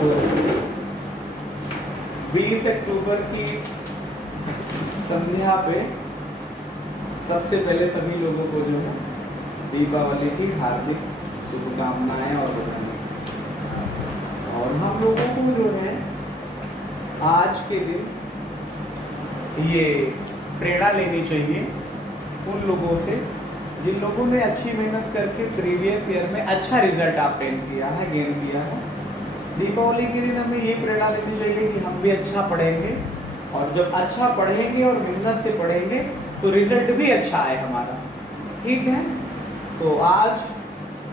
20 अक्टूबर की संध्या पे सबसे पहले सभी लोगों को जो है दीपावली की हार्दिक शुभकामनाएं और बधाई। और हम लोगों को जो है आज के दिन ये प्रेरणा लेनी चाहिए उन लोगों से जिन लोगों ने अच्छी मेहनत करके प्रीवियस ईयर में अच्छा रिजल्ट ऑब्टेन किया है, गेन किया है। दीपावली के दिन हमें ये प्रेरणा लेनी चाहिए कि हम भी अच्छा पढ़ेंगे, और जब अच्छा पढ़ेंगे और मेहनत से पढ़ेंगे तो रिजल्ट भी अच्छा आए हमारा। ठीक है, तो आज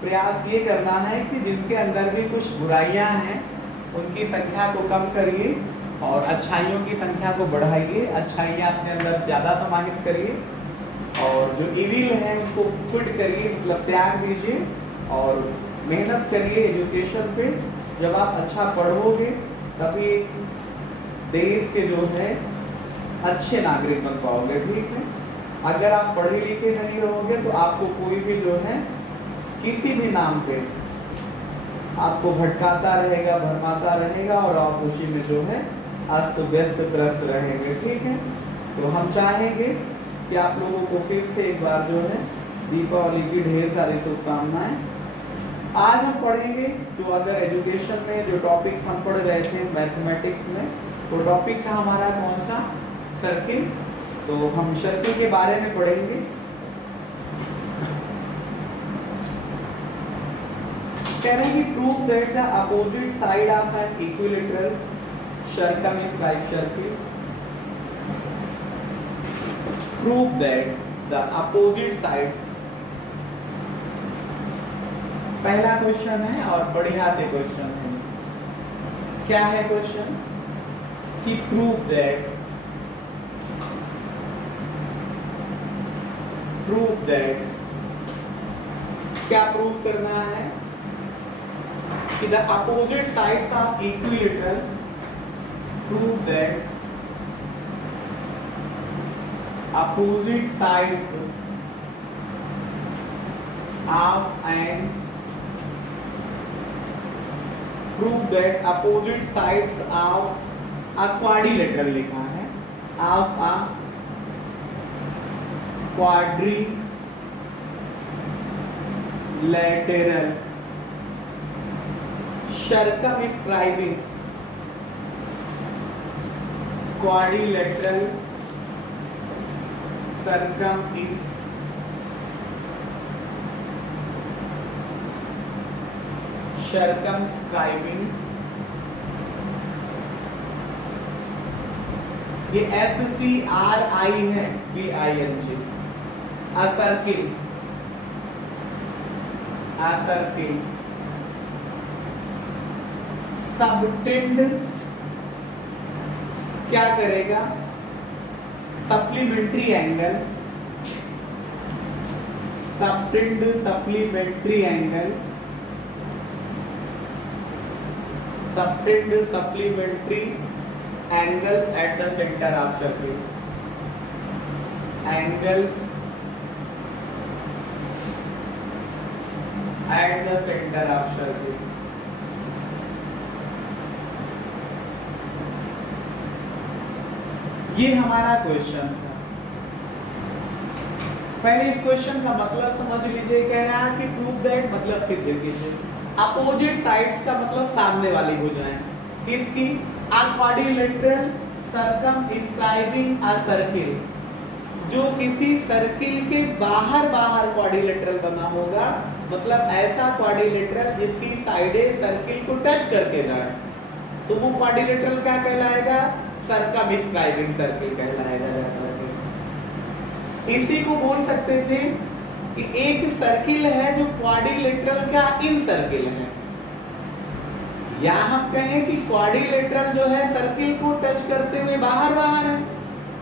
प्रयास ये करना है कि जिनके अंदर भी कुछ बुराइयां हैं उनकी संख्या को कम करिए और अच्छाइयों की संख्या को बढ़ाइए। अच्छाइयाँ अपने अंदर ज़्यादा समाहित करिए और जो इविल है उनको क्विट करिए, मतलब त्याग दीजिए और मेहनत करिए एजुकेशन पे। जब आप अच्छा पढ़ोगे तभी देश के जो है अच्छे नागरिक बन पाओगे। ठीक है, अगर आप पढ़े लिखे नहीं रहोगे तो आपको कोई भी जो है किसी भी नाम पे आपको भटकाता रहेगा, भरमाता रहेगा और आप उसी में जो है अस्त व्यस्त त्रस्त रहेंगे। ठीक है, तो हम चाहेंगे कि आप लोगों को फिर से एक बार जो है दीपावली की ढेर सारी शुभकामनाएं। आज हम पढ़ेंगे जो अगर एजुकेशन में जो टॉपिक्स हम पढ़ रहे थे मैथमेटिक्स में, तो टॉपिक था हमारा कौन सा, सर्किल। तो हम सर्किल के बारे में पढ़ेंगे। कह रहे हैं कि prove that the opposite side of an equilateral circumscribed circle. Prove that the opposite sides। पहला क्वेश्चन है और बढ़िया से क्वेश्चन है। क्या है क्वेश्चन कि प्रूव दैट क्या प्रूव करना है कि the opposite sides of equilateral, prove that opposite sides of an a quadrilateral लिखा है, of a quadrilateral circumscribing quadrilateral circumscribing, ये SCRI है, BING, a circle सबटेंड क्या करेगा, supplementary angle, subtend supplementary angle, subtend supplementary angles at the centre of circle, angles at the centre of circle. ये हमारा question था। पहले इस question का मतलब समझ लीजिए। कह रहा है कि प्रूव दैट मतलब सिद्ध कीजिए। अपोजिट साइड्स का मतलब सामने वाली भुजाएं किसकी, अ क्वाड्रिलेटरल सर्कमस्क्राइबिंग अ सर्किल, जो किसी सर्किल के बाहर क्वाड्रिलेटरल बना होगा, मतलब ऐसा क्वाड्रिलेटरल जिसकी साइडें सर्किल को टच करके जाए, तो वो क्वाड्रिलेटरल क्या कहलाएगा, सर्कमस्क्राइबिंग सर्किल कहलाएगा। इसी को बोल सकते थे कि एक सर्किल है जो क्वाड्रिलेटरल का इन सर्किल है, या हम कहें कि क्वाड्रिलेटरल जो है सर्किल को टच करते हुए बाहर है,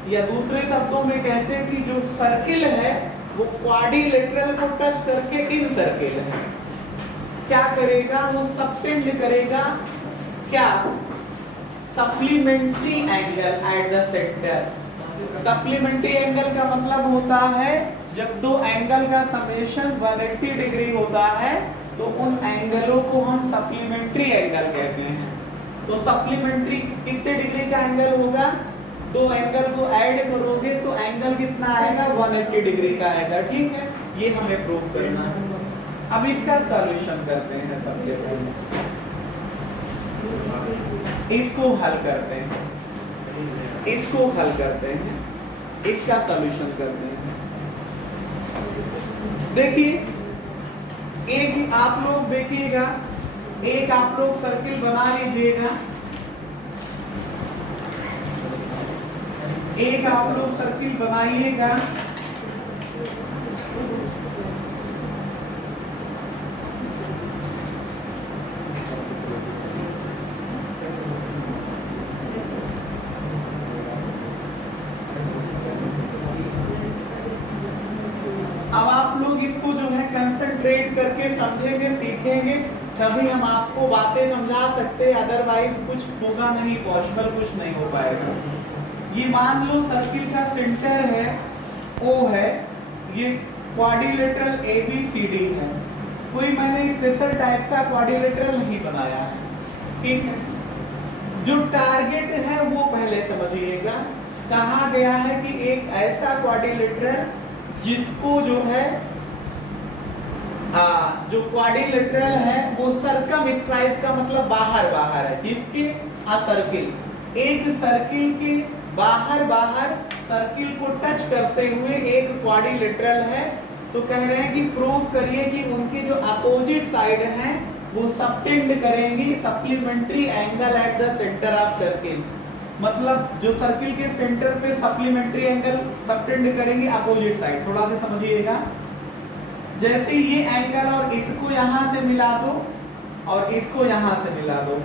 या दूसरे शब्दों में कहते हैं कि जो सर्किल है वो क्वाड्रिलेटरल को टच करके इन सर्किल है। क्या करेगा, वो सबटेंड करेगा क्या, supplementary angle at the centre. Supplementary angle का मतलब होता है जब दो एंगल का समेशन 180 डिग्री होता है तो उन एंगलों को हम सप्लीमेंट्री एंगल कहते हैं। तो सप्लीमेंट्री कितने डिग्री का एंगल होगा, दो एंगल को ऐड करोगे तो एंगल कितना आएगा, 180 डिग्री का आएगा। ठीक है, ये हमें प्रूफ करना है। अब इसका सॉल्यूशन करते हैं। सबसे पहले इसको हल करते हैं, इसको हल करते हैं, इसका सॉल्यूशन करते हैं। देखिए एक आप लोग देखिएगा, एक आप लोग सर्किल बना लीजिएगा, एक आप लोग सर्किल बनाइएगा। अब आप लोग इसको जो है कंसंट्रेट करके समझेंगे, सीखेंगे, तभी हम आपको बातें समझा सकते, अदरवाइज कुछ होगा नहीं, पॉसिबल कुछ नहीं हो पाएगा। ये मान लो सर्किल का सेंटर है O है, ये क्वाड्रिलेटरल ABCD है, कोई मैंने स्पेशल टाइप का क्वाड्रिलेटरल नहीं बनाया है। ठीक है, जो टारगेट है वो पहले समझिएगा। कहा गया है कि एक ऐसा क्वाड्रिलेटरल जिसको जो है जो क्वाड्रिलेटरल है वो सर्कमस्क्राइब का मतलब बाहर बाहर है, इसके सर्किल, एक सर्किल के बाहर बाहर सर्किल को टच करते हुए एक क्वाड्रिलेटरल है। तो कह रहे हैं कि प्रूफ करिए कि उनके जो अपोजिट साइड हैं वो सबटेंड करेंगी supplementary angle at the centre of circle, मतलब जो सर्किल के सेंटर पे सप्लीमेंट्री एंगल सबटेंड करेंगे अपोजिट साइड। थोड़ा सा समझिएगा, जैसे ये एंगल और इसको यहां से मिला दो और इसको यहां से मिला दो,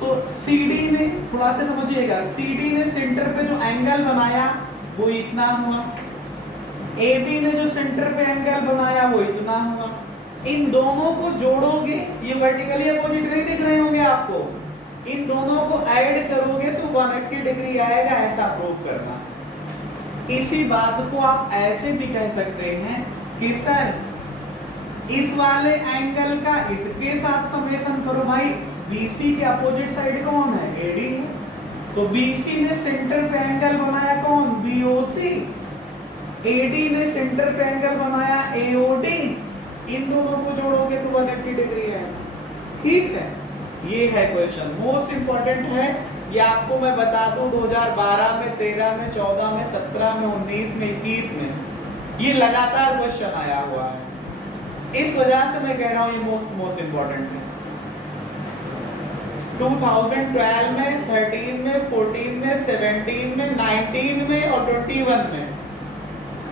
तो CD ने, थोड़ा सा समझिएगा, CD ने सेंटर पे जो एंगल बनाया वो इतना हुआ, AB ने जो सेंटर पे एंगल बनाया वो इतना हुआ। इन दोनों को जोड़ोगे, ये वर्टिकली अपोजिट नहीं दिख रहे होंगे आपको, इन दोनों को ऐड करोगे तो 180 डिग्री आएगा, ऐसा प्रूफ करना। इसी बात को आप ऐसे भी कह सकते हैं कि सर इस वाले एंगल का इसके साथ समेशन करो। भाई BC के अपोजिट साइड कौन है, AD है, तो BC ने सेंटर पे एंगल बनाया कौन, BOC, AD ने सेंटर पे एंगल बनाया AOD, इन दोनों को जोड़ोगे तो 180 डिग्री है। ठीक है, ये है क्वेश्चन, मोस्ट इंपॉर्टेंट है। ये आपको मैं बता दूं 2012 में, 13 में, 14 में, 17 में, 19 में, 21 में ये लगातार क्वेश्चन आया हुआ है। इस वजह से मैं कह रहा हूं ये मोस्ट इंपॉर्टेंट है। 2012 में, 13 में, 14 में, 17 में, 19 में और 21 में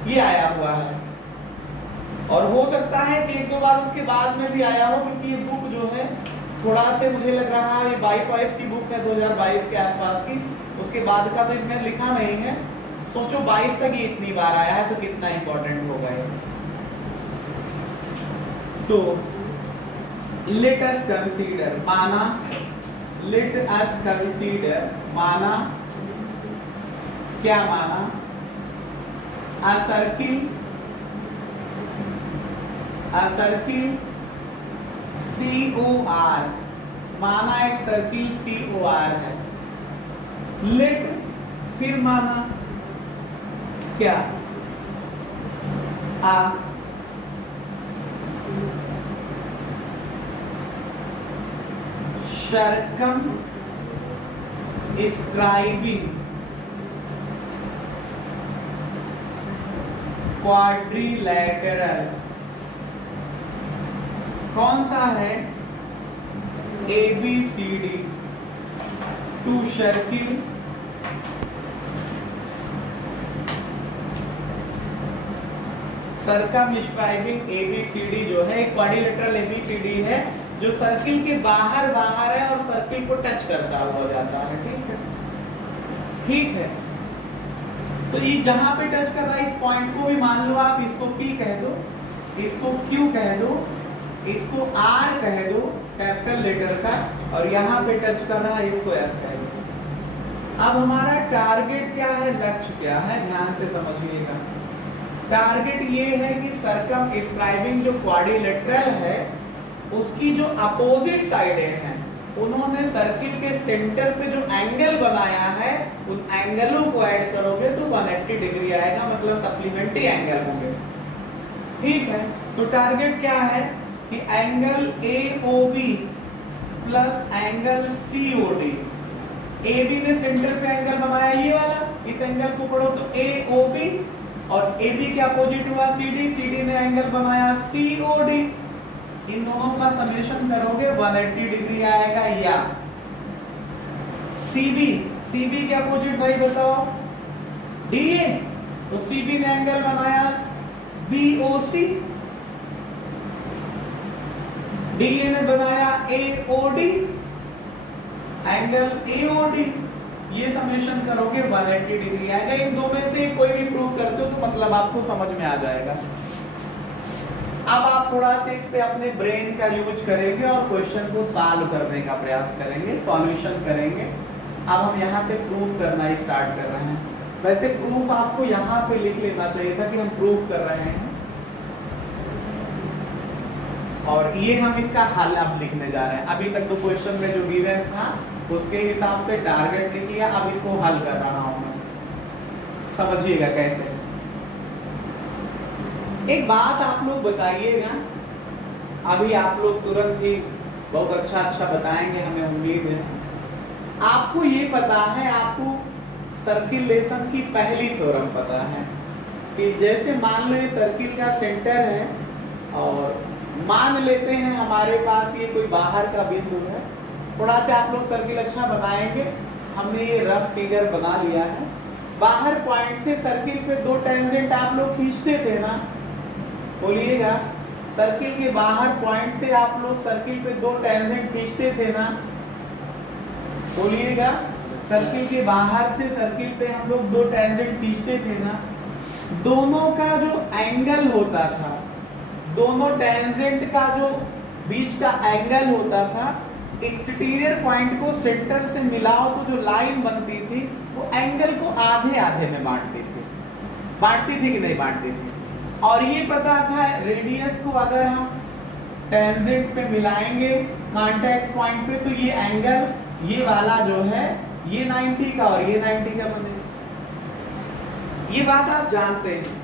ये आया हुआ है, और हो सकता है कि एक दो बार उसके बाद में भी आया हो, क्योंकि ये बुक जो है थोड़ा से मुझे लग रहा है ये 22 की बुक है, 2022 के आसपास की, उसके बाद का तो इसमें लिखा नहीं है। सोचो 22 तक ये इतनी बार आया है तो कितना इंपॉर्टेंट होगा ये। तो लेट अस कंसीडर, माना, लेट अस कंसीडर, माना, क्या माना, a circle COR, माना एक सर्किल COR है। लेट, फिर माना क्या, आ circumscribing क्वाड्रिलैटरल, कौन सा है, ABCD, two circle circumscribing ABCD जो है एक क्वाड्रिलेटरल ABCD है जो सर्किल के बाहर बाहर है और सर्किल को टच करता हुआ जाता है। ठीक है, ठीक है, तो ये जहां पे टच कर रहा है इस पॉइंट को भी मान लो आप, इसको P कह दो, इसको Q कह दो, इसको R कह दो कैपिटल लेटर का, और यहाँ पे टच कर रहा है इसको S कह दो। अब हमारा टारगेट क्या है, लक्ष्य क्या है, ध्यान से समझिएगा। टारगेट ये है कि सर्कमस्क्राइबिंग जो क्वाड्रिलेटरल है उसकी जो अपोजिट साइडें हैं उन्होंने सर्किल के सेंटर पे जो एंगल बनाया है उन एंगलों को ऐड करोगे तो 180 डिग्री आएगा, मतलब सप्लीमेंट्री एंगल होंगे। ठीक है, तो टारगेट क्या है कि angle AOB plus angle COD। AB ने सेंटर पे एंगल बनाया ये वाला, इस एंगल को पढ़ो तो AOB, और AB के अपोजिट हुआ CD, CD ने एंगल बनाया COD। इन दोनों का समेशन करोगे 180 डिग्री आएगा। या CB के अपोजिट भाई बताओ DA, तो CB ने एंगल बनाया BOC, DA ने बनाया AOD, एंगल AOD। ये समेशन करोगे 180 डिग्री आएगा। इन दो में से कोई भी प्रूफ करते हो तो मतलब आपको समझ में आ जाएगा। अब आप थोड़ा सा इस पे अपने ब्रेन का यूज करेंगे और क्वेश्चन को सॉल्व करने का प्रयास करेंगे, सॉल्यूशन करेंगे। अब हम यहाँ से प्रूफ करना स्टार्ट कर रहे हैं। वैसे प्रूफ आपको यहाँ पे लिख लेना चाहिए था कि हम प्रूफ कर रहे हैं, और ये हम इसका हल अब लिखने जा रहे हैं। अभी तक तो क्वेश्चन में जो गिवन था उसके हिसाब से टारगेट लिख लिया, अब इसको हल कर रहा हूं मैं। समझिएगा कैसे। एक बात आप लोग बताइएगा, अभी आप लोग तुरंत ही बहुत अच्छा बताएंगे, हमें उम्मीद है। आपको ये पता है, आपको सर्किलेशन की पहली थ्योरम पता है कि जैसे मान लो ये सर्किल का सेंटर है और मान लेते हैं हमारे पास ये कोई बाहर का बिंदु है। थोड़ा से आप लोग सर्किल अच्छा बनाएंगे, हमने ये रफ फिगर बना लिया है। बाहर पॉइंट से सर्किल पे दो टेंजेंट आप लोग खींचते थे ना, बोलिएगा। सर्किल के बाहर पॉइंट से आप लोग सर्किल पे दो टेंजेंट खींचते थे ना, बोलिएगा। सर्किल के बाहर से सर्किल पे हम लोग दो टेंजेंट खींचते थे ना, दोनों का जो एंगल होता था, दोनों टेंजेंट का जो बीच का एंगल होता था, एक्सटीरियर पॉइंट को सेंटर से मिलाओ तो जो लाइन बनती थी वो एंगल को आधे आधे में बांटती थी कि नहीं बांटती थी। और ये पता था रेडियस को अगर हम टेंजेंट पे मिलाएंगे कांटेक्ट पॉइंट पे तो ये एंगल ये वाला जो है ये 90 का और ये 90 का बनेगा। ये बात आप जानते हैं।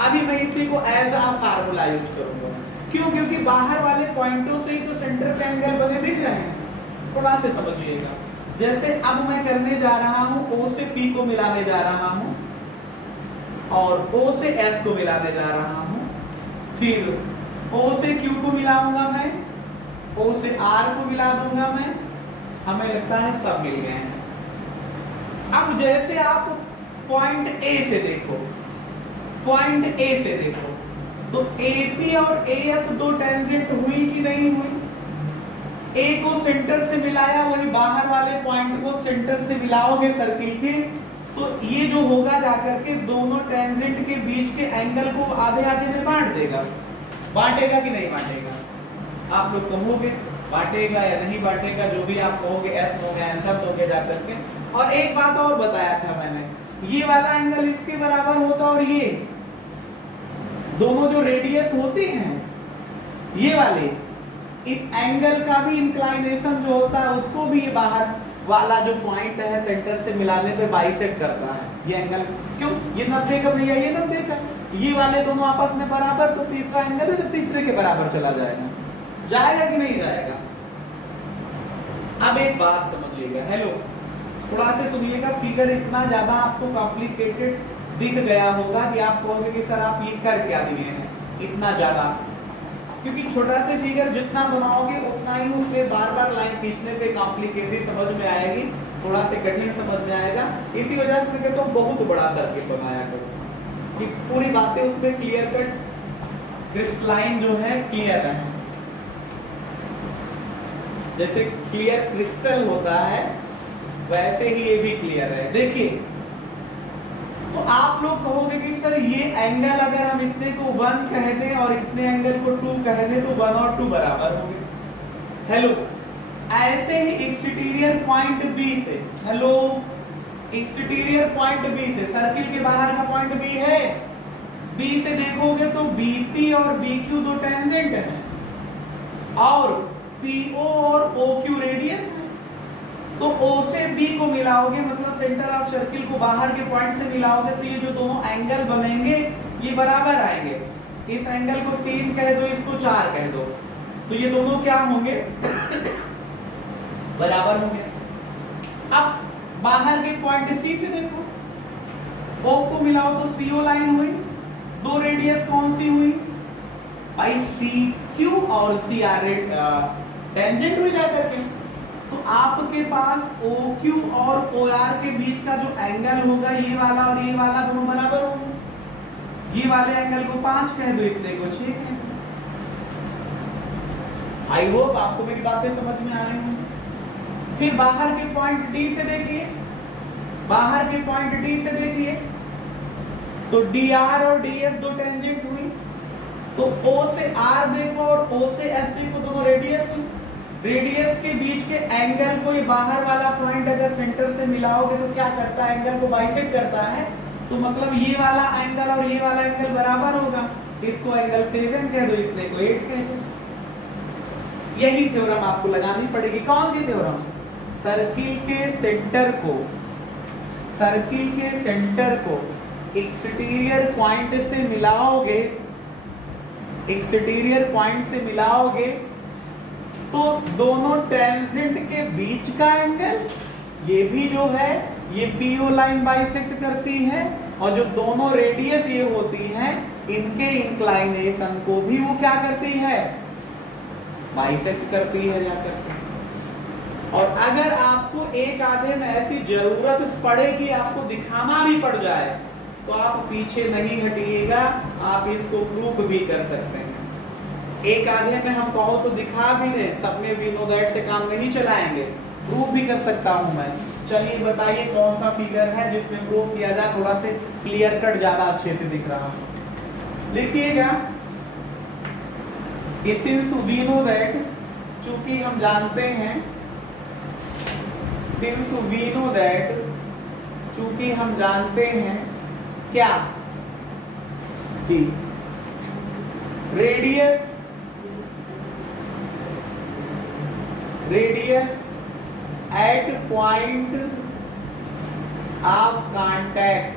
अभी मैं इसी को एज अ फार्मूला यूज करूंगा। क्यों? क्योंकि बाहर वाले पॉइंटों से ही तो सेंटर पे एंगल बने दिख रहे हैं। थोड़ा से समझिएगा। जैसे अब मैं करने जा रहा हूं, O से P को मिलाने जा रहा हूं और O से S को मिलाने जा रहा हूं, फिर O से Q को मिलाऊंगा मैं, O से R को मिला दूंगा मैं। हमें लगता है सब मिल गए हैं। अब जैसे आप पॉइंट A से देखो, पॉइंट A से देखो तो AP और AS दो टेंजेंट हुई कि नहीं हुई? A को सेंटर से मिलाया, वही बाहर वाले पॉइंट को सेंटर से मिलाओगे सर्किल के, तो ये जो होगा जाकर के दोनों टेंजेंट के बीच के एंगल को आधे आधे में बांट देगा। बांटेगा कि नहीं बांटेगा? आप लोग कहोगे बांटेगा या नहीं बांटेगा, जो भी आप कहोगे एस दोगे, आंसर दोगे जाकर के। और एक बात और बताया था मैंने, ये वाला एंगल इसके बराबर होता और ये दोनों जो रेडियस होती हैं ये वाले, इस एंगल का भी इंक्लाइनेशन जो होता है उसको भी ये बाहर वाला जो पॉइंट है सेंटर से मिलाने पे बाइसेक्ट करता है। ये एंगल क्यों? ये 90 का भैया, ये 90 का, ये वाले दोनों आपस में बराबर, तो तीसरा एंगल है तो तीसरे के बराबर चला जाएगा। जाएगा कि नहीं जाएगा? अब एक बात समझिएगा। हेलो, थोड़ा से सुनिएगा। फिगर इतना ज्यादा आपको कॉम्प्लिकेटेड दिख गया होगा कि आप कहोगे कि सर आप ये कर क्या दिए हैं इतना ज्यादा, क्योंकि छोटा से फिगर जितना बनाओगे उतना ही उस पे बार बार लाइन खींचने पे कॉम्प्लिकेसी समझ में आएगी, थोड़ा से कठिन समझ में आएगा। इसी वजह से मैं कहता हूँ बहुत बड़ा सर्किट बनाया करो कि पूरी बातें उसमें क्लियर कट क्रिस्टलाइन जो है क्लियर है। जैसे क्लियर क्रिस्टल होता है वैसे ही ये भी क्लियर है। देखिए, तो आप लोग कहोगे कि सर ये एंगल अगर हम इतने को 1 कह दें और इतने एंगल को 2 कह दें तो 1 और 2 बराबर होंगे। हेलो, ऐसे ही एक्सटीरियर पॉइंट B से, हेलो, एक्सटीरियर पॉइंट B से, सर्किल के बाहर का पॉइंट B है, B से देखोगे तो BP और BQ दो टेंजेंट हैं, और PO और OQ रेडियस है, तो O से B को मिलाओगे मतलब सेंटर ऑफ सर्किल को बाहर के पॉइंट से मिलाओगे तो ये जो दोनों एंगल बनेंगे ये बराबर आएंगे। इस एंगल को 3 कह दो, इसको 4 कह दो, तो ये दोनों क्या होंगे बराबर होंगे। अब बाहर के पॉइंट C से देखो, O को मिलाओ तो CO लाइन हुई, दो रेडियस कौन सी हुई भाई CQ और CR टेंजेंट हुई जाकर के। तो आपके पास OQ और OR के बीच का जो एंगल होगा ये वाला और ये वाला दोनों बराबर होंगे। ये वाले एंगल को 5 कह दो, इतने को 6 कह दो। आई होप आपको मेरी बातें समझ में आ रही होंगी। फिर बाहर के पॉइंट D से देखिए, बाहर के पॉइंट D से देखिए तो DR और DS दो टेंजेंट हुई, तो O से R देखो और O से S देखो, दोनों रेडियस हुई। रेडियस के बीच के एंगल को ये बाहर वाला पॉइंट अगर सेंटर से मिलाओगे तो क्या करता है, एंगल को बाइसेक्ट करता है, तो मतलब ये वाला एंगल और ये वाला एंगल बराबर होगा। इसको एंगल 7 कह दो, इतने को 8 कह दो। यही थ्योरम आपको लगानी पड़ेगी। कौन सी थ्योरम? सर्किल के सेंटर को, सर्किल के सेंटर को एक्सटीरियर पॉइंट से मिलाओगे, एक्सटीरियर पॉइंट से मिलाओगे तो दोनों टेंजेंट के बीच का एंगल, ये भी जो है ये PO लाइन बाइसेक्ट करती है, और जो दोनों रेडियस ये होती हैं इनके इंक्लाइनेशन को भी वो क्या करती है, बाइसेक्ट करती है जाकर के। और अगर आपको एक आधे में ऐसी जरूरत पड़े कि आपको दिखाना भी पड़ जाए तो आप पीछे नहीं हटिएगा, आप इसको प्रूफ भी कर सकते हैं। एक आधे में हम कहो तो दिखा भी दें, सब में वी नो दैट से काम नहीं चलाएंगे, प्रूफ भी कर सकता हूं मैं। चलिए बताइए कौन सा फिगर है जिसमें प्रूफ किया जाए, थोड़ा से क्लियर कट ज्यादा अच्छे से दिख रहा है। लिखिएगा सिंस वी नो दैट, चूंकि हम जानते हैं, सिंस वी नो दैट, चूंकि हम जानते हैं क्या कि radius at point of contact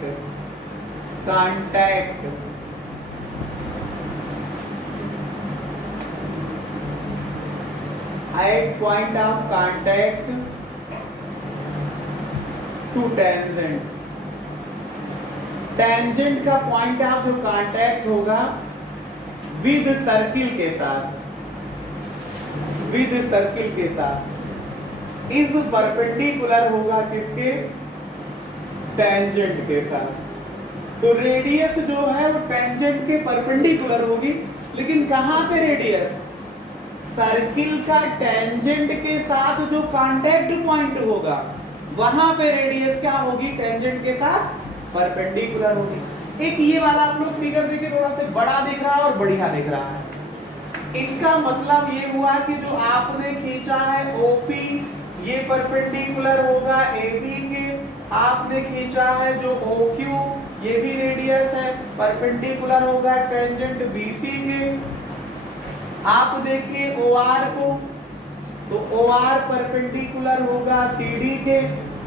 at point of contact to tangent, tangent का पॉइंट ऑफ जो कांटेक्ट होगा विद सर्किल के साथ, विद सर्किल के साथ इज परपेंडिकुलर होगा किसके, टेंजेंट के साथ। तो रेडियस जो है वो टेंजेंट के परपेंडिकुलर होगी, लेकिन कहां पे रेडियस, सर्किल का टेंजेंट के साथ जो कांटेक्ट पॉइंट होगा वहां पे रेडियस क्या होगी, टेंजेंट के साथ परपेंडिकुलर होगी। एक ये वाला आप लोग फिगर देखिए, थोड़ा सा बड़ा दिख रहा है और बढ़िया दिख रहा है। इसका मतलब ये हुआ कि जो आपने खींचा है OP ये परपेंडिकुलर होगा AB के, आपने खींचा है जो OQ ये भी रेडियस है, परपेंडिकुलर होगा टेंजेंट BC के। आप देखिए OR को, तो OR परपेंडिकुलर होगा CD के,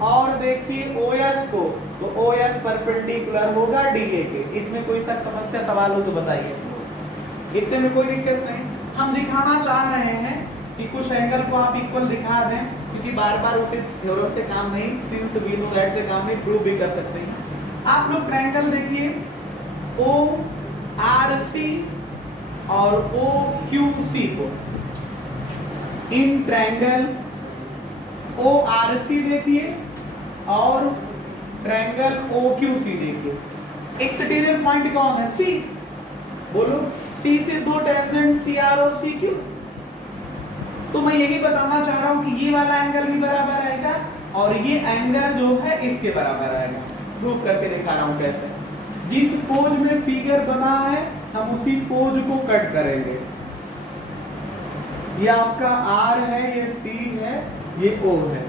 और देखिए OS को, तो OS परपेंडिकुलर होगा DA के। इसमें कोई शक समस्या सवाल हो तो बताइए, इतने में कोई दिक्कत नहीं। हम दिखाना चाह रहे हैं कि कुछ एंगल को आप इक्वल दिखा दें, क्योंकि बार बार उसे थ्योरम से काम नहीं, सिंस वी नो दैट से काम नहीं, प्रूव भी कर सकते हैं। आप लोग ट्रायंगल देखिए ORC और OQC को, इन ट्रायंगल ORC देखिए और ट्रायंगल OQC देखिए। एक्सटीरियर पॉइंट कौन है, C, बोलो। C से दो टेंजेंट CR और CQ, तो मैं यही बताना चाह रहा हूं कि ये वाला एंगल भी बराबर आएगा और ये एंगल जो है इसके बराबर आएगा। प्रूफ करके दिखा रहा हूं कैसे। जिस पोज में फिगर बना है हम उसी पोज को कट करेंगे। ये आपका R है, ये C है, ये O है।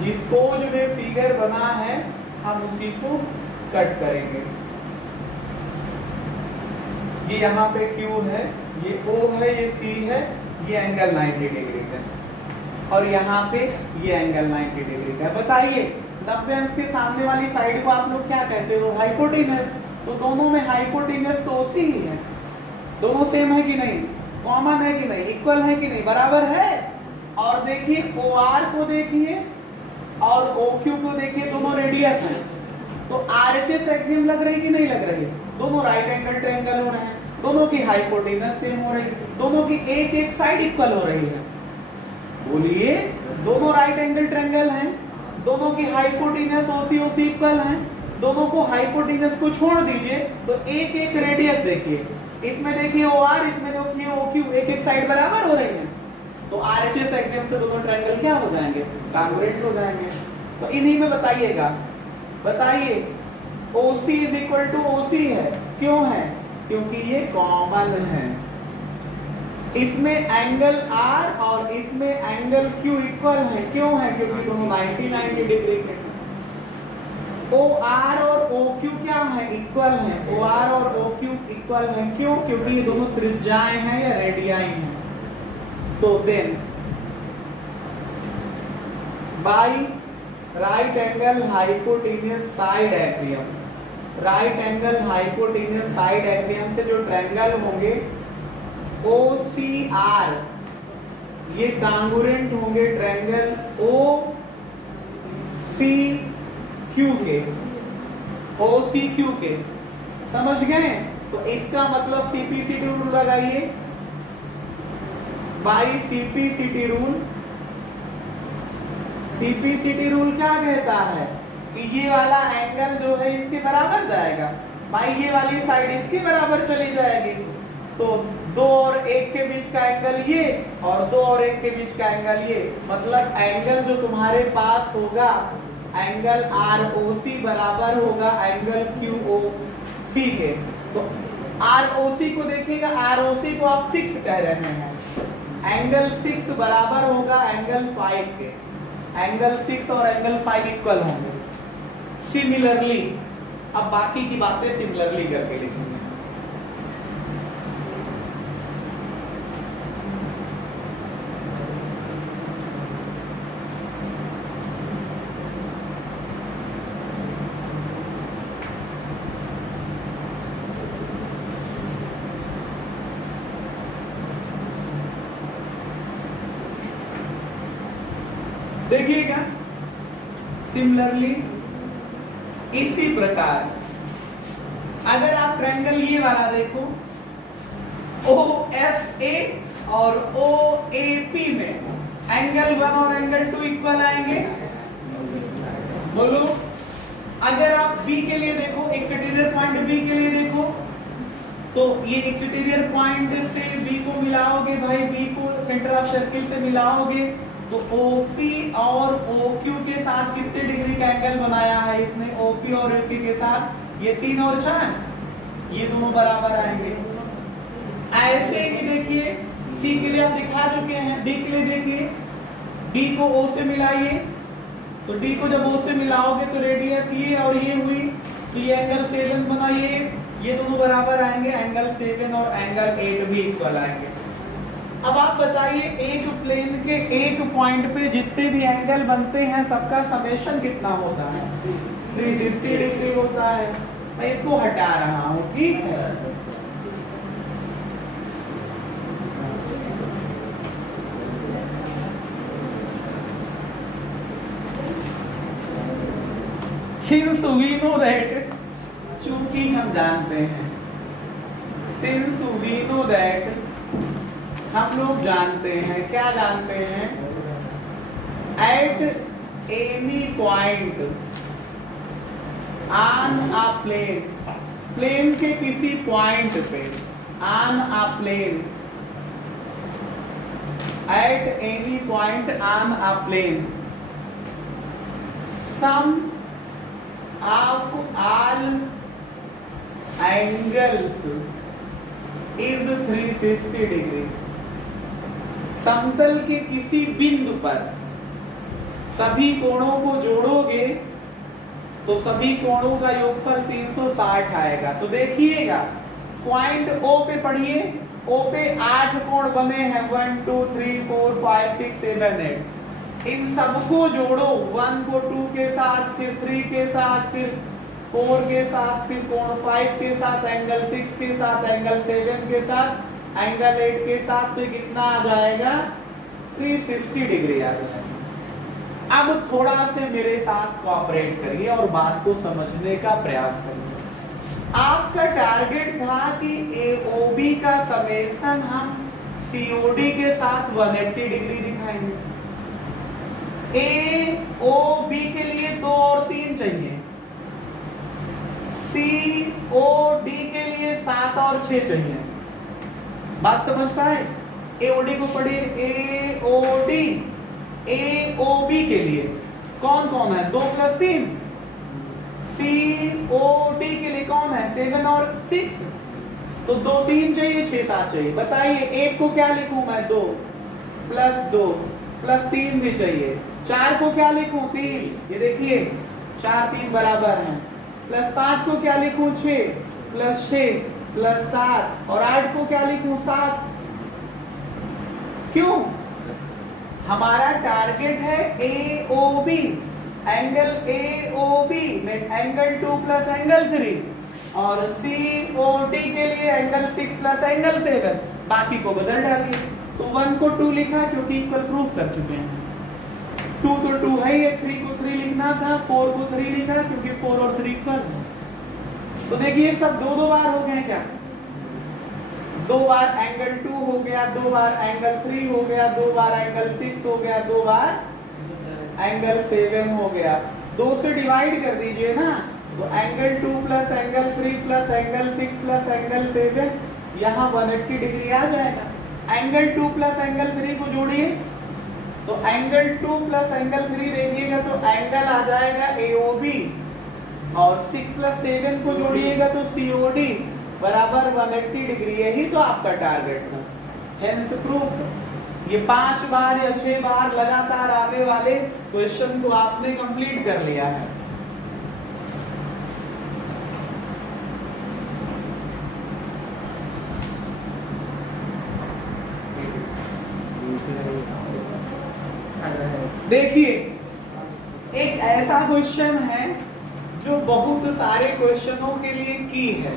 जिस पोज में फिगर बना है हम उसी को कट करेंगे। ये यहाँ पे Q है, ये O है, ये C है, ये एंगल 90 डिग्री का, और यहाँ पे ये एंगल 90 डिग्री का। बताइए 90 अंश के सामने वाली साइड को आप लोग क्या कहते हो? हाइपोटेनस। तो दोनों में हाइपोटेनस तो OC ही है। दोनों सेम है कि नहीं, कॉमन है कि नहीं, इक्वल है कि नहीं, बराबर है। और देखिए OR को देखिए और OQ को देखिए, दोनों रेडियस हैं। तो RHS एक्सियम लग रही कि नहीं लग रही? दोनों राइट एंगल ट्रायंगल हो रहे हैं, दोनों की हाइपोटेनस सेम हो रही है, दोनों की एक एक साइड इक्वल हो रही है। बोलिए, दोनों राइट एंगल ट्रायंगल हैं, दोनों की हाइपोटेनस OC इक्वल हैं, दोनों को हाइपोटेनस को छोड़ दीजिए तो एक एक रेडियस देखिए, इसमें देखिए OR, इसमें देखिए OQ, एक एक साइड बराबर हो रही है। तो RHS एक्सियम से दोनों ट्रायंगल क्या हो जाएंगे? कांग्रुएंट हो जाएंगे। तो इन्हीं में बताइएगा, बताइए OC is equal to OC है, क्यों है? क्योंकि ये कॉमन है। इसमें एंगल R और इसमें एंगल Q इक्वल है, क्यों है? क्योंकि दोनों 90 डिग्री के। OR और OQ क्या है? इक्वल है। OR और OQ इक्वल है, क्यों? क्योंकि ये दोनों त्रिज्याएं हैं या रेडियाई हैं। तो then by right angle hypotenuse side axiom, right angle hypotenuse side axiom से जो ट्रायंगल होंगे OCR, ये कांगुरेंट होंगे ट्रायंगल OCQ के, OCQ के। समझ गए? तो इसका मतलब CPCT रूल लगाइए, by CPCT rule. CPCT rule क्या कहता है कि ये वाला एंगल जो है इसके बराबर जाएगा, भाई ये वाली साइड इसके बराबर चली जाएगी। तो 2 और 1 के बीच का एंगल ये, और 2 और 1 के बीच का एंगल ये, मतलब एंगल जो तुम्हारे पास होगा, एंगल ROC बराबर होगा एंगल QOC के। तो ROC को देखिएगा, ROC को आप 6 कह रहे हैं, एंगल 6 बराबर होगा एंगल 5 के। एंगल 6 और एंगल 5 इक्वल होंगे। सिमिलरली, अब बाकी की बातें सिमिलरली करके लिखेंगे। देखिएगा, सिमिलरली इसी प्रकार अगर आप ट्रायंगल ये वाला देखो, OSA और OAP में एंगल 1 और एंगल 2 इक्वल आएंगे। बोलो, अगर आप B के लिए देखो, एक्सटीरियर पॉइंट B के लिए देखो, तो ये एक्सटीरियर पॉइंट से B को मिलाओगे, भाई B को सेंटर ऑफ सर्किल से मिलाओगे, तो OP और OQ के साथ कितने डिग्री का एंगल बनाया है इसने? OP और OQ के साथ ये 3 और 4, ये दोनों बराबर आएंगे। ऐसे ही देखिए, C के लिए आप दिखा चुके हैं, D के लिए देखिए, D को O से मिलाइए, तो D को जब O से मिलाओगे तो रेडियस ये और ये हुई, तो ये एंगल 7 बनाइए, ये दोनों बराबर आएंगे, एंगल 7 और एंगल 8 भी इक्वल आएंगे। अब आप बताइए, एक प्लेन के एक पॉइंट पे जितने भी एंगल बनते हैं सबका समेशन कितना होता है? 360 डिग्री होता है। मैं इसको हटा रहा हूं, ठीक है? Since we know that, चूंकि हम जानते हैं, since we know that, हम लोग जानते हैं, क्या जानते हैं? At any point on a plane, plane के किसी पॉइंट पे, on a plane, at any point on a plane, sum of all angles is 360 degree. समतल के किसी बिंदु पर सभी कोणों को जोड़ोगे तो सभी कोणों का योगफल 360 आएगा। तो देखिएगा, पॉइंट ओ पे पढ़िए, ओ पे 8 कोण बने हैं, 1 2 3 4 5 6 7 8। इन सबको जोड़ो, 1 को 2 के साथ, फिर 3 के साथ, फिर 4 के साथ, फिर कोण 5 के साथ, एंगल 6 के साथ, एंगल 7 के साथ, एंगल 8 के साथ, तो कितना आ जाएगा 360 डिग्री आ जाएगा। अब थोड़ा से मेरे साथ कोऑपरेट करिए और बात को समझने का प्रयास करिए। आपका टारगेट था कि AOB का समेशन हम COD के साथ 180 डिग्री दिखाएंगे। AOB के लिए 2 और 3 चाहिए, COD के लिए 7 और 6 चाहिए। बात समझ पाए? AOD को पढ़िए, AOB के लिए कौन कौन है, 2 + 3। COD के लिए कौन है, 7 और 6। तो 2 3 चाहिए, 6 7 चाहिए। बताइए एक को क्या लिखूं मैं, 2 + 2 + 3 भी चाहिए। 4 को क्या लिखूं, 3, ये देखिए 4 3 बराबर हैं। +5 को क्या लिखूं, 6 + 6 + 7, और 8 को क्या लिखूं, 7। क्यों? हमारा टारगेट है AOB, एंगल AOB में एंगल 2 + एंगल 3, और COD के लिए एंगल 6 + एंगल 7। बाकी को बदल डालिए। तो 1 को 2 लिखा क्योंकि इक्वल प्रूफ कर चुके हैं, 2 तो 2 है ही, 3 को 3 लिखना था, 4 को 3 लिखा क्योंकि 4 और 3 इक्वल। तो देखिए सब 2 बार हो गए क्या, 2 बार एंगल 2 हो गया, 2 बार एंगल 3 हो गया, 2 बार एंगल 6 हो गया, 2 बार एंगल 7 हो गया। 2 से डिवाइड कर दीजिए ना, तो एंगल 2 + एंगल 3 + एंगल 6 + एंगल 7, यहाँ 180 डिग्री आ जाएगा। एंगल 2 + एंगल 3 को जोड़िए, तो एंगल 2 + एंगल 3 देखिएगा तो एंगल आ जाएगा AOB, और 6 + 7 को जोड़िएगा तो COD बराबर 180 डिग्री। यही तो आपका टारगेट था। Hence proof. ये 5 बार या 6 बार लगातार आने वाले क्वेश्चन को आपने कंप्लीट कर लिया है। देखिए एक ऐसा क्वेश्चन है जो बहुत सारे क्वेश्चनों के लिए की है,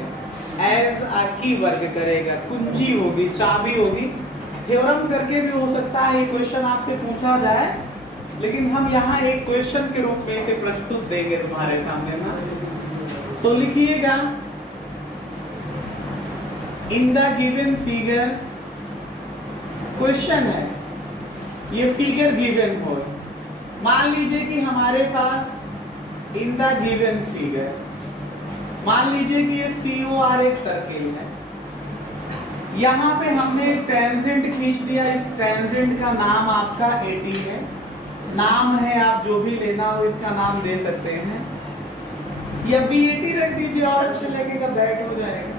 एज आ की वर्क करेगा, कुंजी होगी, चाबी होगी। थ्योरम करके भी हो सकता है ये क्वेश्चन आपसे पूछा जाए, लेकिन हम यहाँ एक क्वेश्चन के रूप में इसे प्रस्तुत देंगे तुम्हारे सामने ना। तो लिखिएगा, in the given figure, question है, ये फिगर गिवन हो, मान लीजिए कि हमारे पास इन द गिवन फिगर, मान लीजिए कि ये COR एक सर्किल है, यहाँ पे हमने एक टेंजेंट खींच दिया, इस टेंजेंट का नाम आपका AT है, नाम है, आप जो भी लेना हो इसका नाम दे सकते हैं, या BAT रख दीजिए और अच्छा लगेगा, बैट हो जाएगा।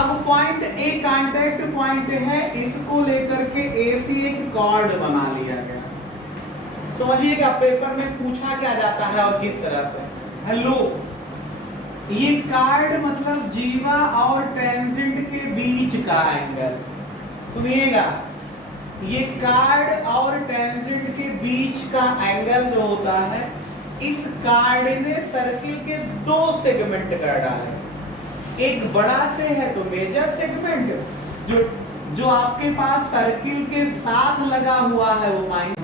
अब पॉइंट A कांटेक्ट पॉइंट है, इसको लेकर के AC एक कॉर्ड बना लिया गया। समझिएगा पेपर में पूछा क्या जाता है और किस तरह से। हेलो, ये कार्ड मतलब जीवा और टेंजेंट के बीच का एंगल। सुनिएगा, ये कार्ड और टेंजेंट के बीच का एंगल जो होता है, इस कार्ड ने सर्किल के 2 सेगमेंट कर डाले। एक बड़ा से है तो मेजर सेगमेंट, जो आपके पास सर्किल के साथ लगा हुआ है वो माइनर।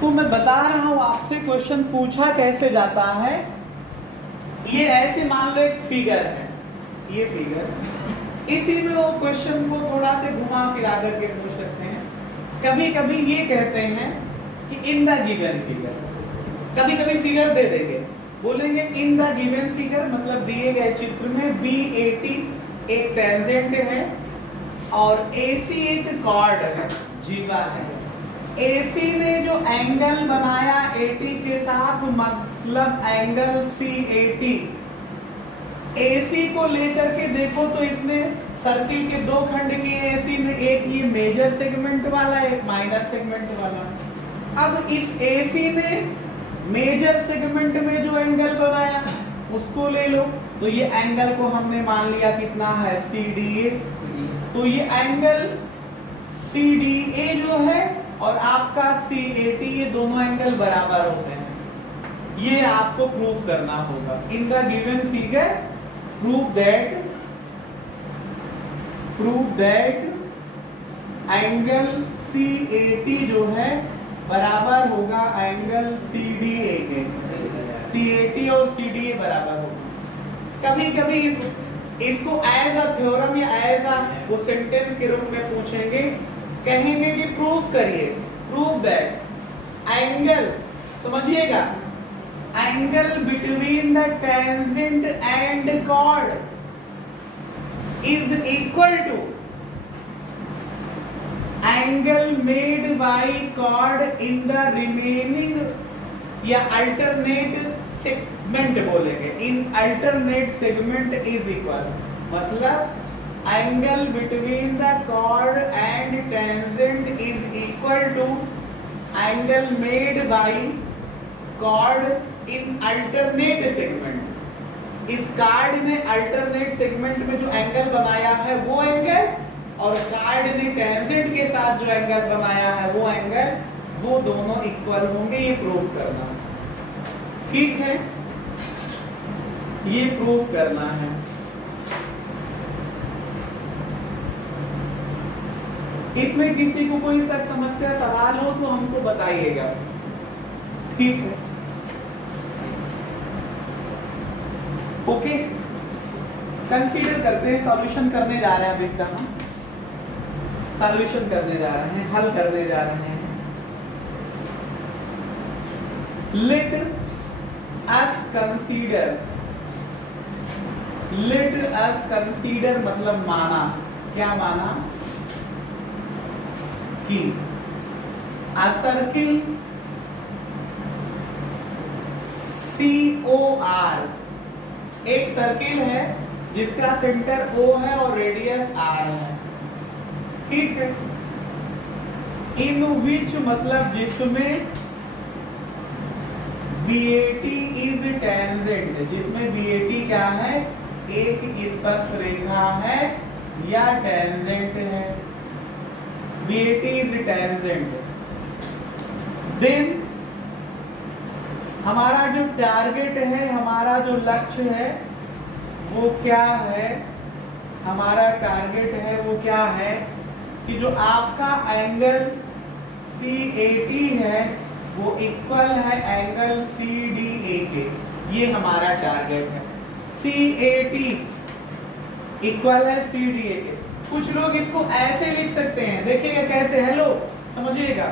तो मैं बता रहा हूं आपसे, क्वेश्चन पूछा कैसे जाता है। ये ऐसे मान लो एक फिगर है, ये फिगर, इसी में वो क्वेश्चन को थोड़ा से घुमा फिरा करके पूछ सकते हैं। कभी कभी ये कहते हैं कि इन द गिवन फिगर, कभी कभी फिगर दे देंगे, बोलेंगे इन द गिवन फिगर, मतलब दिए गए चित्र में BAT एक टेंजेंट है और AC एक कॉर्ड है, जीवा है। AC ने जो एंगल बनाया AT के साथ, मतलब एंगल CAT, AC को लेकर के देखो तो इसने सर्किल के 2 खंड किए AC ने, एक ये मेजर सेगमेंट वाला, एक माइनर सेगमेंट वाला। अब इस AC ने मेजर सेगमेंट में जो एंगल बनाया उसको ले लो, तो ये एंगल को हमने मान लिया कितना है, CDA। तो ये एंगल CDA जो है और आपका CAT, ये दोनों एंगल बराबर होते हैं। ये आपको प्रूफ करना होगा। In the given figure prove that angle CAT जो है बराबर होगा एंगल CDA के। CAT और CDA बराबर होगा। कभी कभी इसको एज अ थ्योरम या एज अ वो सेंटेंस के रूप में पूछेंगे, कहेंगे कि प्रूफ करिए, प्रूव दैट एंगल, समझिएगा, angle between the tangent and chord is equal to angle made by chord in the remaining या अल्टरनेट सेगमेंट बोलेंगे, in alternate segment is equal, मतलब angle between the chord and tangent is equal to angle made by chord in alternate segment. इस chord ने alternate segment में जो angle बनाया है वो एंगल, और कार्ड ने टेंजेंट के साथ जो एंगल बनाया है वो एंगल, वो दोनों इक्वल होंगे। ये प्रूफ करना, ठीक है, ये प्रूफ करना है। इसमें किसी को कोई सच समस्या सवाल हो तो हमको बताइएगा, ठीक है, ओके। कंसीडर करते हैं, सॉल्यूशन करने जा रहे हैं अब इसका, हम सॉल्यूशन करने जा रहे हैं, हल करने जा रहे हैं। लेट अस कंसीडर मतलब माना, क्या माना कि a सर्किल COR, एक सर्किल है जिसका सेंटर O है और रेडियस R है, ठीक है। इन विच मतलब जिसमें BAT इज टेंजेंट, जिसमें BAT क्या है, एक स्पर्श रेखा है या टेंजेंट है, BAT इज टेंजेंट। देन हमारा जो टारगेट है, हमारा जो लक्ष्य है वो क्या है, हमारा टारगेट है वो क्या है कि जो आपका एंगल CAT है वो इक्वल है एंगल CDA के, ये हमारा टारगेट है। CAT इक्वल है CDA के। कुछ लोग इसको ऐसे लिख सकते हैं, देखिएगा कैसे, हेलो समझिएगा,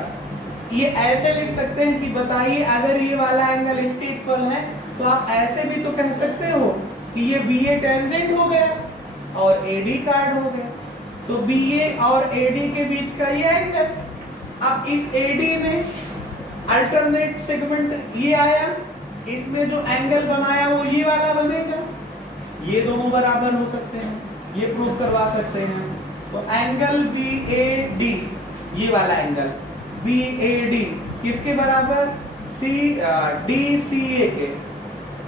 ये ऐसे लिख सकते हैं कि बताइए अगर ये वाला एंगल इसके इक्वल है तो आप ऐसे भी तो कह सकते हो कि ये BA टेंजेंट हो गया और AD कार्ड हो गया, तो BA और AD के बीच का ये एंगल। अब इस AD ने अल्टरनेट सेगमेंट ये आया, इसमें जो एंगल बनाया वो ये वाला बनेगा, ये दोनों बराबर हो सकते हैं, ये प्रूफ करवा सकते हैं। तो एंगल BAD, ये वाला एंगल BAD किसके बराबर, DCA के,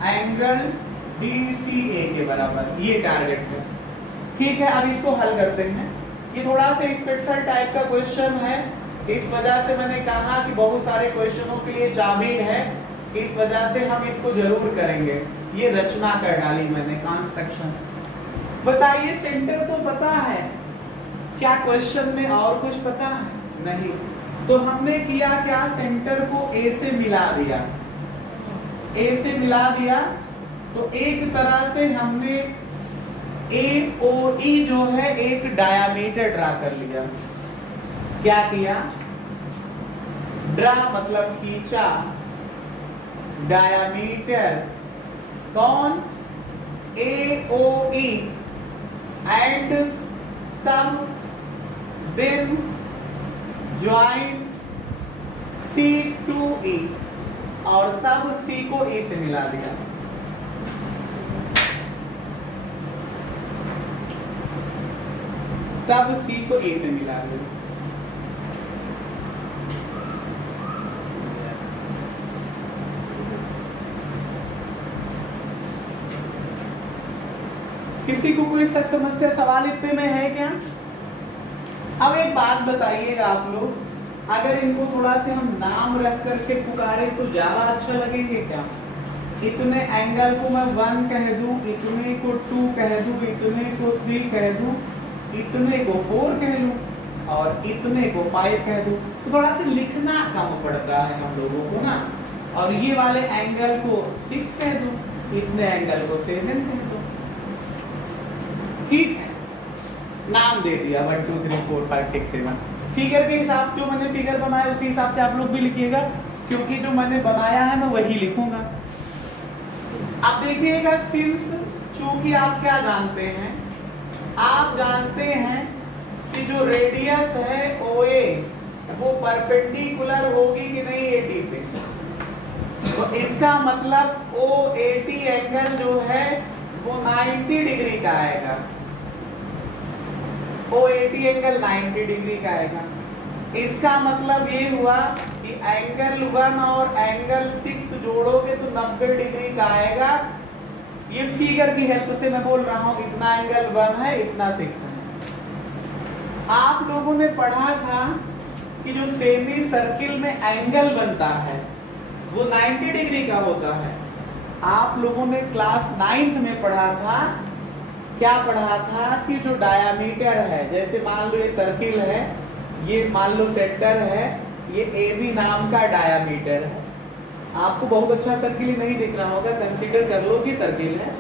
एंगल DCA के बराबर, ये टारगेट है, ठीक है। अब इसको हल करते हैं। ये थोड़ा सा स्पेशल टाइप का क्वेश्चन है, इस वजह से मैंने कहा कि बहुत सारे क्वेश्चनों के लिए चाबी है, इस वजह से हम इसको जरूर करेंगे। ये रचना कर डाली मैंने, कंस्ट्रक्शन। बताइए, सेंटर तो पता है, क्या क्वेश्चन में और कुछ पता है? नहीं। तो हमने किया क्या, सेंटर को A से मिला दिया, A से मिला दिया, तो एक तरह से हमने AOE जो है एक डायामीटर ड्रा कर लिया। क्या किया, ड्रा मतलब खींचा, डायामीटर कौन, AOE, एंड तब then join C to E, और तब C को E से मिला दिया। तब C को E से मिला दिया। किसी को कोई समस्या सवाल इतने में है क्या? अब एक बात बताइएगा आप लोग, अगर इनको थोड़ा से हम नाम रख करके पुकारे तो ज्यादा अच्छा लगेंगे क्या? इतने एंगल को मैं 1 कह दूं, इतने को 2 कह दूं, इतने को 3 कह दूं, इतने को 4 कह लूं और इतने को 5 कह दूं, तो थोड़ा सा लिखना कम पड़ता है हम लोगों को ना। और ये वाले एंगल को 6 कह दूं, इतने एंगल को 7 कह दूं, ठीक है, नाम दे दिया 1 2 3 4 5 6 7। फिगर के हिसाब जो मैंने फिगर बनाया उसी हिसाब से आप लोग भी लिखिएगा, क्योंकि जो मैंने बनाया है मैं वही लिखूंगा। अब देखिएगा, सिंस चूंकि आप क्या जानते हैं, आप जानते हैं कि जो रेडियस है OA वो परपेंडिकुलर होगी कि नहीं AT पे, तो इसका मतलब OAT एंगल जो है वो 90 डिग्री का आएगा। OAT एंगल 90 डिग्री का आएगा। इसका मतलब ये हुआ कि एंगल 1 और एंगल 6 जोड़ोगे तो 90 डिग्री का आएगा। ये फिगर की हेल्प से मैं बोल रहा हूं, इतना एंगल 1 है, इतना 6 है। आप लोगों ने पढ़ा था कि जो सेमी सर्किल में एंगल बनता है वो 90 डिग्री का होता है। आप लोगों ने क्लास 9th में पढ़ा था, क्या पढ़ा था कि जो डायामीटर है, जैसे मान लो ये सर्किल है, ये मान लो सेंटर है, ये AB नाम का डायामीटर है। आपको बहुत अच्छा सर्किल ही नहीं दिख रहा होगा, कंसीडर कर लो कि सर्किल है,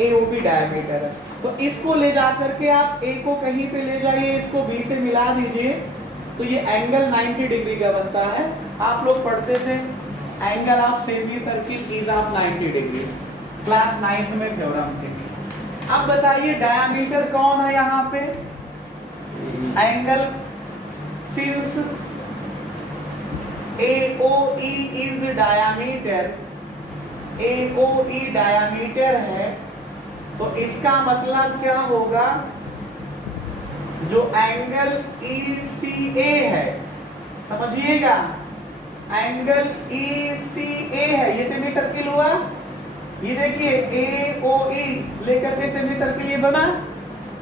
AOB डायामीटर है। तो इसको ले जा करके आप A को कहीं पे ले जाइए, इसको B से मिला दीजिए, तो ये एंगल 90 डिग्री का बनता है। आप लोग पढ़ते थे angle of semi circle is of 90 degree, class 9th में थ्योरम थे। अब बताइए डायामीटर कौन है यहाँ पे? Angle since AOE is diameter, AOE diameter है, तो इसका मतलब क्या होगा, जो एंगल ECA है, समझिएगा, एंगल ECA है, ये सेमी सर्किल हुआ, ये देखिए AOE लेकर के सेमी सर्किल ये बना,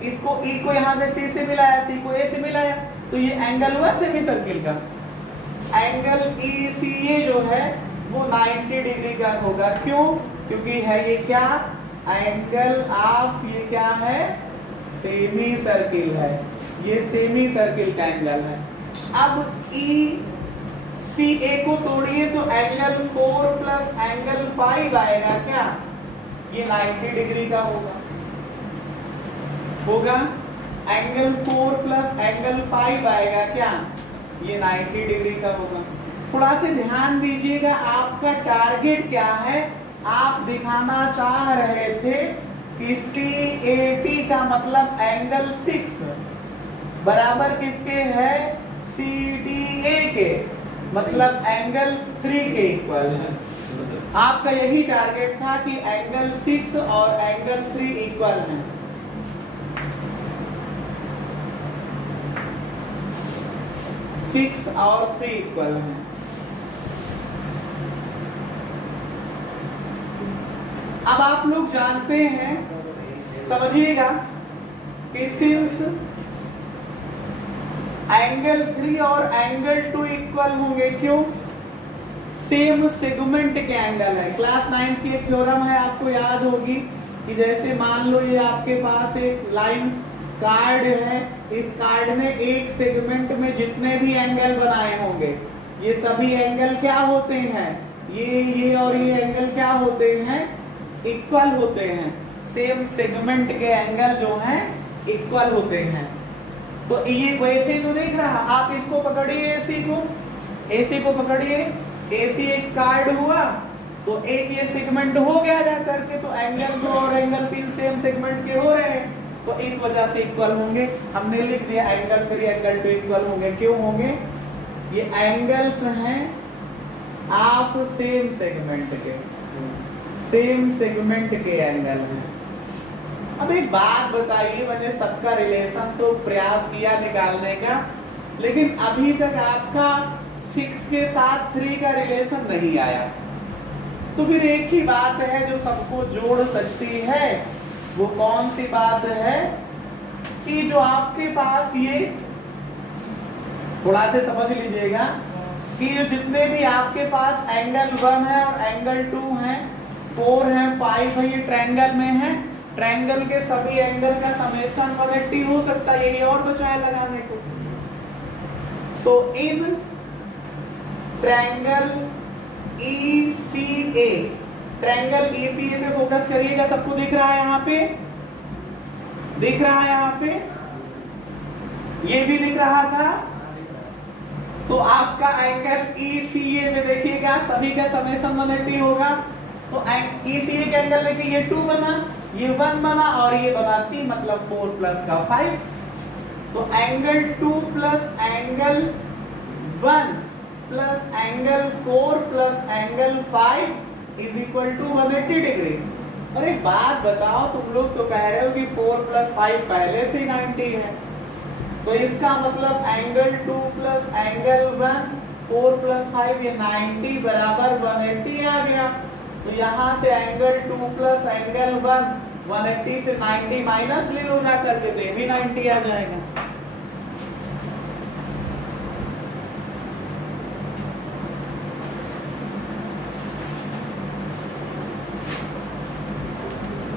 इसको E को यहां से C से मिलाया, C को A से मिलाया, तो ये एंगल हुआ सेमी सर्किल का। एंगल ECA जो है वो 90 डिग्री का होगा, क्यों? क्योंकि है ये क्या, एंगल ऑफ, ये क्या है, सेमी सर्किल है, ये सेमी सर्किल का एंगल है। अब ECA को तोड़िए तो एंगल 4 प्लस एंगल 5 आएगा, क्या ये 90 डिग्री का होगा। एंगल 4 प्लस एंगल 5 आएगा, क्या ये 90 डिग्री का होगा। थोड़ा से ध्यान दीजिएगा, आपका टारगेट क्या है, आप दिखाना चाह रहे थे कि CAT का मतलब एंगल 6 बराबर किसके है, CDA के, मतलब एंगल 3 के इक्वल है। आपका यही टारगेट था कि एंगल 6 और एंगल 3 इक्वल है। सिक्स और 3 इक्वल है। अब आप लोग जानते हैं, समझिएगा कि सिंस एंगल 3 और एंगल 2 इक्वल होंगे, क्यों, सेम सेगमेंट के एंगल है। क्लास 9 की एक थ्योरम है, आपको याद होगी कि जैसे मान लो ये आपके पास एक लाइंस कार्ड है, इस कार्ड ने एक सेगमेंट में जितने भी एंगल बनाए होंगे, ये सभी एंगल क्या होते हैं, ये और ये एंगल क्या होते हैं, इक्वल होते हैं। सेम सेगमेंट के एंगल जो हैं इक्वल होते हैं। तो ये वैसे तो दिख रहा, आप इसको पकड़िए, AC को पकड़िए, AC एक कार्ड हुआ तो एक ये सेगमेंट हो गया जा करके, तो एंगल 2 और एंगल 3 सेम सेगमेंट के हो रहे हैं, तो इस वजह से इक्वल होंगे। हमने लिख दिया एंगल 3 एंगल 2 इक्वल होंगे, क्यों होंगे, ये एंगल्स हैं ऑफ सेम सेगमेंट के, सेम सेगमेंट के एंगल हैं। अब एक बात बताइए, मैंने सबका रिलेशन तो प्रयास किया निकालने का, लेकिन अभी तक आपका 6 के साथ 3 का रिलेशन नहीं आया। तो फिर एक ही बात है जो सबको जोड़ सकती है, वो कौन सी बात है कि जो आपके पास ये थोड़ा से समझ लीजिएगा कि जो जितने भी आपके पास एंगल 1 है और एंगल 2 है, 4 है, 5 है, ये ट्रायंगल में है। ट्रायंगल के सभी एंगल का समेशन 180 हो सकता है, यही और बचा है लगाने को। तो in triangle ECA, triangle ECA पे फोकस करिएगा। सबको दिख रहा है यहाँ पे? दिख रहा है यहाँ पे? ये भी दिख रहा था। तो आपका एंगल ECA में देखिएगा सभी का समेशन 180 होगा। तो ECA के एंगल लेके ये 2 बना, ये 1 बना और ये बना C, मतलब 4 प्लस का 5। तो angle 2 plus angle 1 plus angle 4 plus angle 5 is equal to 180 degree. और एक बात बताओ, तुम लोग तो कह रहे हो कि 4 प्लस 5 पहले से 90 है, तो इसका मतलब एंगल 2 प्लस एंगल 1 4 प्लस 5 ये 90 बराबर 180 आ गया। तो यहाँ से एंगल 2 प्लस एंगल 1 180 से 90 माइनस ले लो जा करके, तो ये भी 90 आ जाएगा।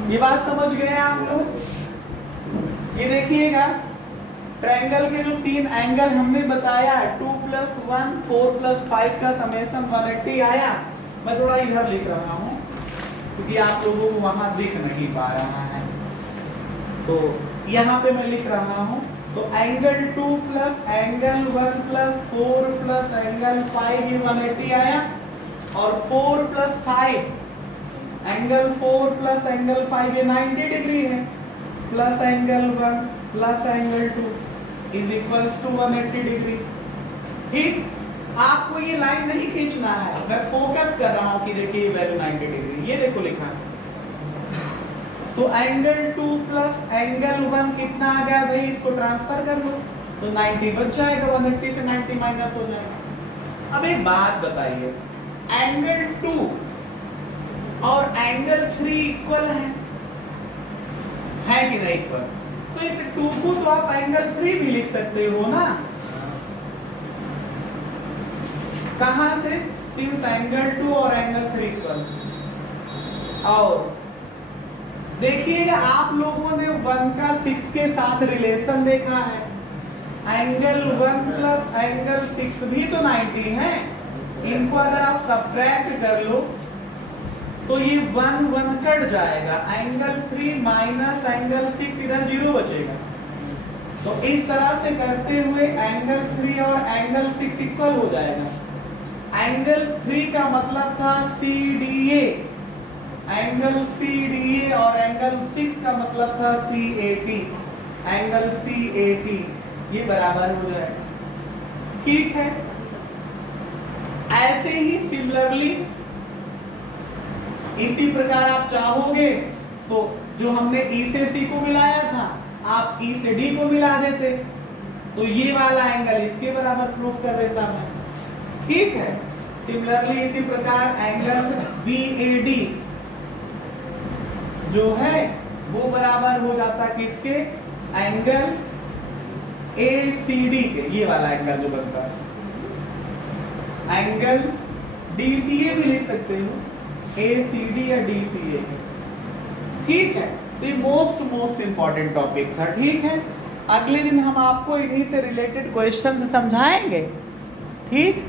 ये बात समझ गए आप लोग? ये देखिएगा ट्रायंगल के जो 3 एंगल हमने बताया, 2 प्लस 1 4 प्लस 5 का समेशन 180 आया। मैं थोड़ा इधर लिख रहा हूँ क्योंकि आप लोगों को वहां दिख नहीं पा रहा है, तो यहाँ पे मैं लिख रहा हूँ। तो angle 2 plus angle 1 plus 4 plus angle 5 ये 180 आया। और 4 प्लस 5 एंगल 4 प्लस एंगल 5 ये 90 डिग्री है, plus angle 1 plus angle 2 is equals to 180 degree. ठीक, आपको ये लाइन नहीं खींचना है, मैं फोकस कर रहा हूं कि देखिए ये वैल्यू 90 डिग्री, ये देखो लिखा है। तो एंगल 2 प्लस एंगल 1 कितना आ गया भाई, इसको ट्रांसफर कर लो तो 90 बच जाएगा, 180 से 90 माइनस हो जाएगा। अब एक बात बताइए, एंगल 2 और एंगल 3 इक्वल है कि नहीं इक्वल? तो इस 2 को तो आप एंगल 3 भी लिख सकते हो ना। कहां से? सिंस एंगल 2 और एंगल 3 इक्वल। और देखिएगा आप लोगों ने 1 का 6 के साथ रिलेशन देखा है, एंगल 1 प्लस एंगल 6 भी तो 90 है। इनको अगर आप सब्ट्रैक्ट कर लो तो ये 1 1 कट जाएगा, एंगल 3 माइनस एंगल 6 इधर 0 बचेगा। तो इस तरह से करते हुए एंगल 3 और एंगल 6 इक्वल हो जाएगा। एंगल 3 का मतलब था CDA, एंगल CDA, और एंगल 6 का मतलब था CAT, एंगल CAT ये बराबर हो जाएगा। ठीक है, ऐसे ही सिमिलरली इसी प्रकार आप चाहोगे तो जो हमने E से C को मिलाया था, आप E से D को मिला देते, तो ये वाला एंगल इसके बराबर प्रूफ कर देता मैं। ठीक है, सिमिलरली इसी प्रकार एंगल BAD जो है वो बराबर हो जाता किसके? एंगल ACD के, ये वाला एंगल जो बनता है। एंगल DCA भी लिख सकते हो, ACD या DCA। ठीक है, तो ये मोस्ट इंपॉर्टेंट टॉपिक था। ठीक है, अगले दिन हम आपको इन्हीं से रिलेटेड क्वेश्चन समझाएंगे। ठीक।